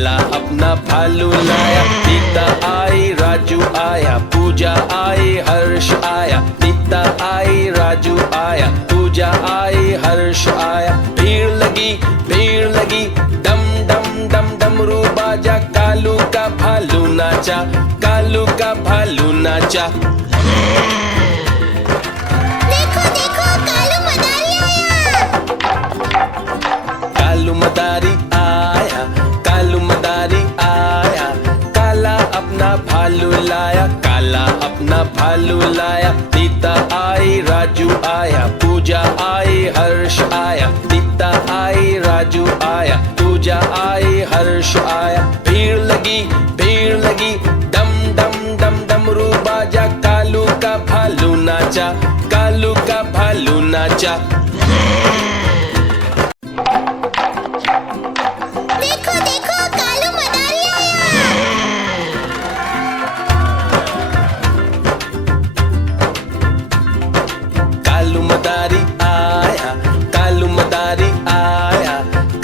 काला अपना भालू लाया। नीता आई, राजू आया, पूजा आई, हर्ष आया। नीता आई, राजू आया, पूजा आई, हर्ष आया। भीड़ लगी डम डम डम डमरू बाजा। कालू का भालू नाचा, कालू का भालू नाचा। देखो देखो कालू मदारी आया। कालू मदारी आया, कालू मदारी आया। काला अपना भालू लाया, काला अपना भालू लाया। नीता आई, राजू आया, पूजा आई, हर्ष आया। नीता आई, राजू आया, पूजा आई, हर्ष आया। भीड़ लगी डम डम डम डमरू बाजा। कालू का भालू नाचा, कालू का भालू नाचा। देखो देखो कालू मदारी आया। कालू मदारी आया, कालू मदारी आया।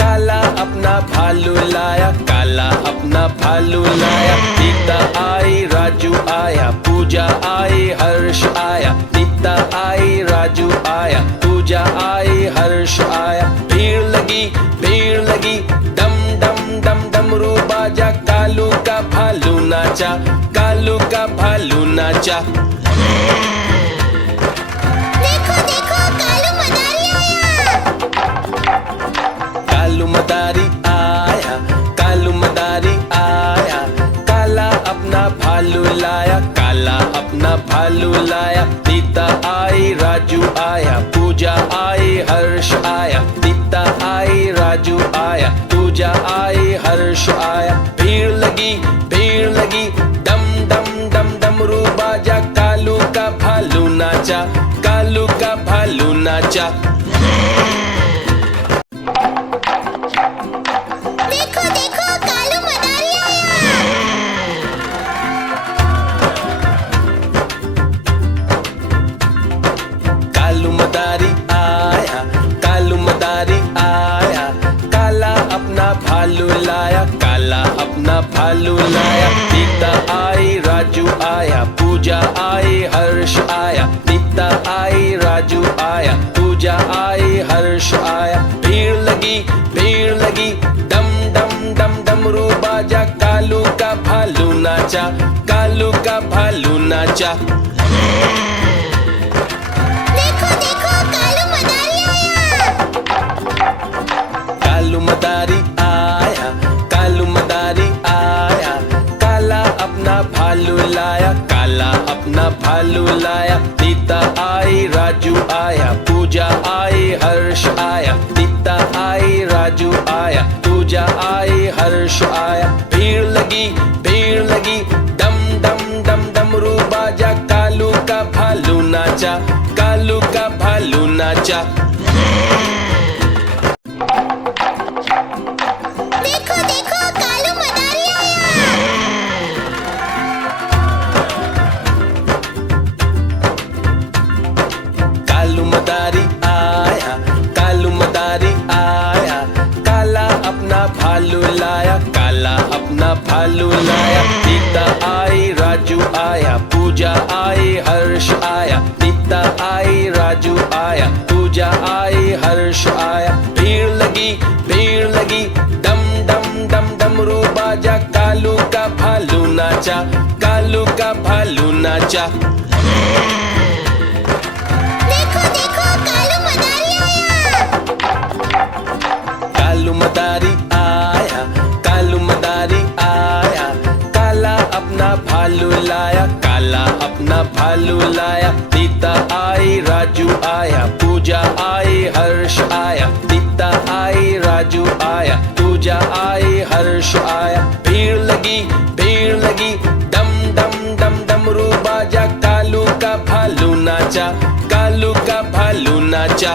काला अपना भालू लाया, काला अपना भालू लाया। नीता आई, राजू आया, पूजा आई, हर्ष आया। नीता आई, राजू आया, पूजा आई, हर्ष आया। भीड़ लगी डम डम डम डमरू बाजा। कालू का भालू नाचा, कालू का भालू नाचा। देखो देखो कालू मदारी आया। कालू मदारी आया, कालू मदारी आया। काला अपना भालू लाया, काला अपना भालू लाया। नीता आई, राजू आया, पूजा आई, हर्ष आया। नीता आई, राजू आया, पूजा आई, हर्ष आया। भीड़ लगी डम डम डम डमरू बाजा। कालू का भालू नाचा, कालू का भालू नाचा। देखो देखो कालू मदारी आया। कालू मदारी आया, कालू मदारी आया। काला अपना भालू लाया, काला अपना भालू लाया। नीता आई, राजू आया, पूजा आई, हर्ष आया। नीता आई, राजू आया, पूजा आई, हर्ष आया। भीड़ लगी डम डम डम डमरू बाजा। कालू का भालू नाचा, कालू का भालू नाचा। देखो देखो कालू मदारी आया। कालू मदारी आया, कालू मदारी आया। काला अपना भालू लाया, काला अपना भालू लाया। नीता आई, राजू आया, पूजा आई, हर्ष आया। नीता आई, राजू आया, पूजा आई, हर्ष आया। भीड़ लगी डम डम डम डमरू बाजा। कालू का भालू नाचा, कालू का भालू नाचा। देखो देखो कालू मदारी आया। कालू मदारी आया, कालू मदारी आया। काला अपना भालू लाया, काला अपना भालू लाया। नीता आई, राजू आया, पूजा आई, हर्ष आया। नीता आई, राजू आया, पूजा आई, हर्ष आया। भीड़ लगी डम डम डम डमरू बाजा। कालू का भालू नाचा, कालू का भालू नाचा। देखो देखो कालू मदारी आया। कालू मदारी आया, कालू मदारी आया। काला अपना भालू लाया, काला अपना भालू लाया। नीता आई, राजू आया, पूजा आई, हर्ष आया। नीता आई, राजू आया, पूजा आई, हर्ष आया। भीड़ लगी डम डम डम डमरू बाजा। कालू का भालू नाचा, कालू का भालू नाचा।